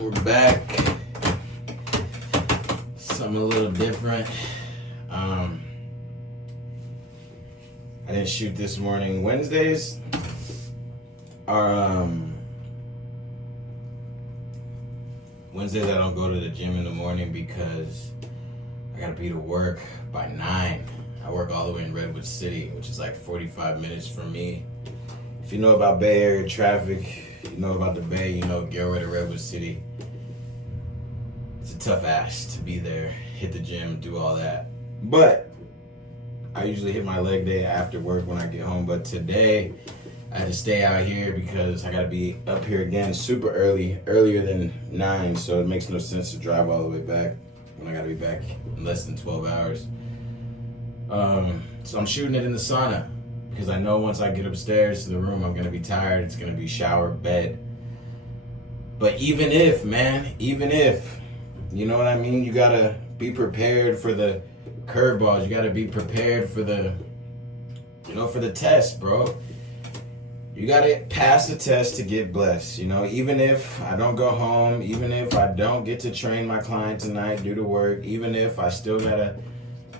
We're back. Something a little different. I didn't shoot this morning. Wednesdays are Wednesdays I don't go to the gym in the morning because I gotta be to work by 9. I work all the way in Redwood City, which is like 45 minutes from me. If you know about Bay Area traffic, you know about the Bay, you know Gilroy to Redwood City. It's a tough ass to be there, hit the gym, do all that. But I usually hit my leg day after work when I get home. But today I had to stay out here because I gotta be up here again super early, earlier than 9. So it makes no sense to drive all the way back when I gotta be back in less than 12 hours. So I'm shooting it in the sauna because I know once I get upstairs to the room, I'm gonna be tired. It's gonna be shower, bed. But even if, you know what I mean? You gotta be prepared for the curveballs. You gotta be prepared for the, for the test, bro. You gotta pass the test to get blessed. Even if I don't go home, even if I don't get to train my client tonight due to work, even if I still gotta,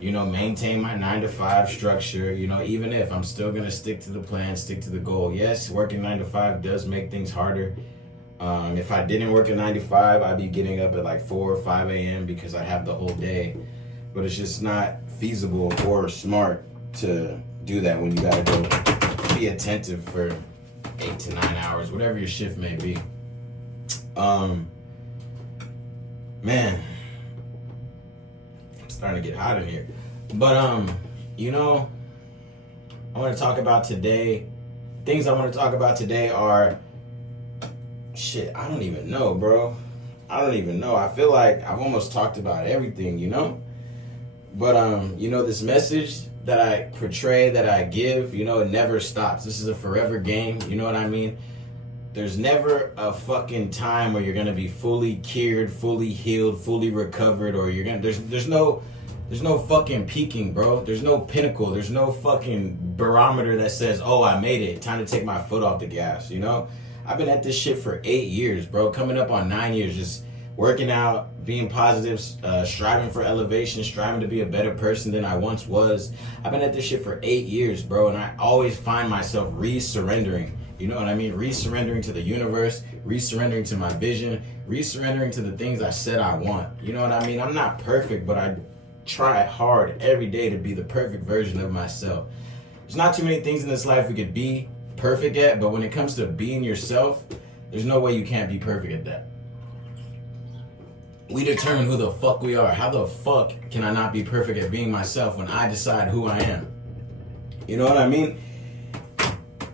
maintain my 9-to-5 structure, even if I'm still gonna stick to the plan, stick to the goal. Yes, working 9 to 5 does make things harder. If I didn't work at 9 to 5, I'd be getting up at like 4 or 5 a.m. because I have the whole day. But it's just not feasible or smart to do that when you gotta go be attentive for 8 to 9 hours, whatever your shift may be. Man, I'm starting to get hot in here. But I want to talk about today. Things I want to talk about today are shit. I don't even know, bro. I don't even know. I feel like I've almost talked about everything, But this message that I portray, that I give, it never stops. This is a forever game, you know what I mean? There's never a fucking time where you're gonna be fully cured, fully healed, fully recovered, or you're gonna there's no fucking peaking, bro. There's no pinnacle. There's no fucking barometer that says, oh, I made it. Time to take my foot off the gas, I've been at this shit for 8 years, bro. Coming up on 9 years, just working out, being positive, striving for elevation, striving to be a better person than I once was. I've been at this shit for 8 years, bro, and I always find myself re-surrendering. You know what I mean? Re-surrendering to the universe, re-surrendering to my vision, re-surrendering to the things I said I want. You know what I mean? I'm not perfect, but I try hard every day to be the perfect version of myself. There's not too many things in this life we could be perfect at, but when it comes to being yourself, there's no way you can't be perfect at that. We determine who the fuck we are. How the fuck can I not be perfect at being myself when I decide who I am? You know what I mean?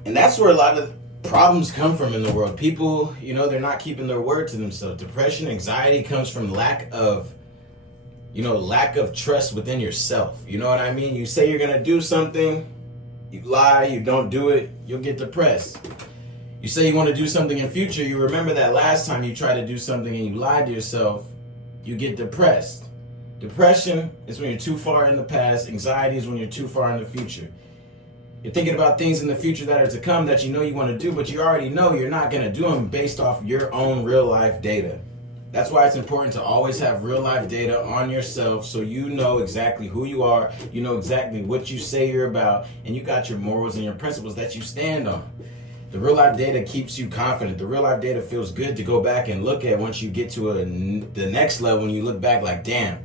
And that's where a lot of problems come from in the world. People, they're not keeping their word to themselves. Depression, anxiety comes from lack of trust within yourself. You know what I mean? You say you're gonna do something, you lie, you don't do it, you'll get depressed. You say you want to do something in future, you remember that last time you tried to do something and you lied to yourself, you get depressed. Depression is when you're too far in the past. Anxiety is when you're too far in the future. You're thinking about things in the future that are to come that you want to do, but you already know you're not going to do them based off your own real life data. That's why it's important to always have real life data on yourself so you know exactly who you are, you know exactly what you say you're about, and you got your morals and your principles that you stand on. The real life data keeps you confident. The real life data feels good to go back and look at once you get to the next level and you look back like, damn,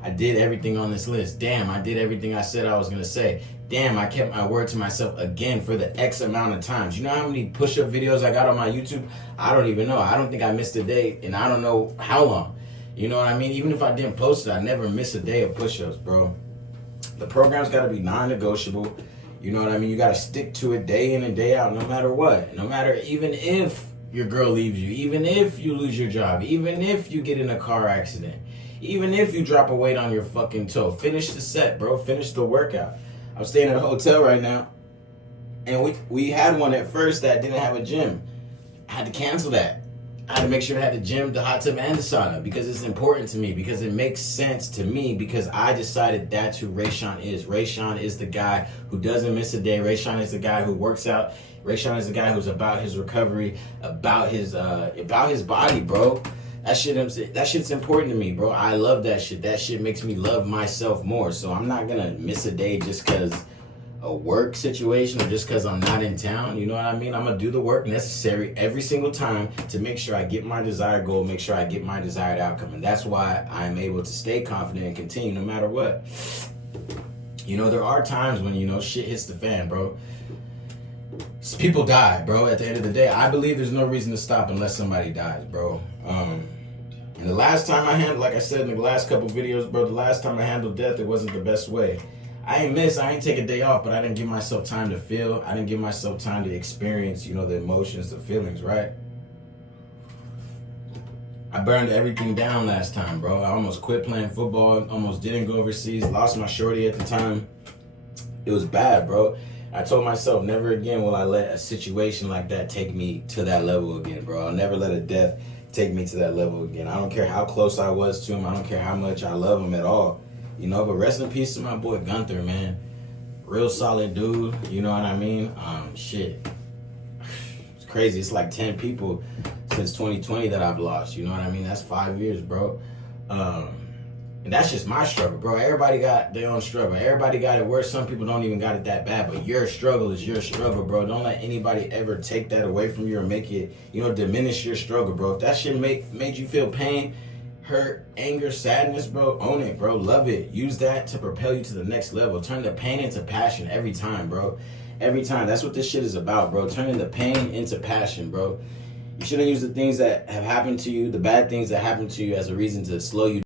I did everything on this list. Damn, I did everything I said I was going to say. Damn, I kept my word to myself again for the X amount of times. You know how many push-up videos I got on my YouTube? I don't even know. I don't think I missed a day, and I don't know how long. You know what I mean? Even if I didn't post it, I never miss a day of push-ups, bro. The program's got to be non-negotiable. You know what I mean? You got to stick to it day in and day out, no matter what. No matter, even if your girl leaves you, even if you lose your job, even if you get in a car accident, even if you drop a weight on your fucking toe. Finish the set, bro. Finish the workout. I'm staying at a hotel right now, and we had one at first that didn't have a gym. I had to cancel that. I had to make sure I had the gym, the hot tub, and the sauna because it's important to me, because it makes sense to me, because I decided that's who Rayshawn is. Rayshawn is the guy who doesn't miss a day. Rayshawn is the guy who works out. Rayshawn is the guy who's about his recovery, about his body, bro. That shit's important to me, bro. I love that shit. That shit makes me love myself more. So I'm not gonna miss a day just cause a work situation or just cause I'm not in town. You know what I mean? I'm gonna do the work necessary every single time to make sure I get my desired goal, make sure I get my desired outcome. And that's why I'm able to stay confident and continue no matter what. You know, there are times when, you know, shit hits the fan, bro. People die, bro. At the end of the day, I believe there's no reason to stop unless somebody dies, bro. And the last time I handled, like I said in the last couple videos, bro, the last time I handled death, it wasn't the best way. I ain't take a day off, but I didn't give myself time to feel. I didn't give myself time to experience, you know, the emotions, the feelings, right? I burned everything down last time, bro. I almost quit playing football, almost didn't go overseas, lost my shorty at the time. It was bad, bro. I told myself never again will I let a situation like that take me to that level again, bro. I'll never let a death take me to that level again. I don't care how close I was to him. I don't care how much I love him at all. You know, but rest in peace to my boy Gunther, man. Real solid dude, you know what I mean? Shit. It's crazy. It's like 10 people since 2020 that I've lost, you know what I mean? That's 5 years, bro. And that's just my struggle, bro. Everybody got their own struggle. Everybody got it worse. Some people don't even got it that bad, but your struggle is your struggle, bro. Don't let anybody ever take that away from you or make it, you know, diminish your struggle, bro. If that shit made you feel pain, hurt, anger, sadness, bro, own it, bro. Love it. Use that to propel you to the next level. Turn the pain into passion every time, bro. Every time. That's what this shit is about, bro. Turning the pain into passion, bro. You shouldn't use the things that have happened to you, the bad things that happened to you, as a reason to slow you